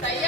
Tá aí,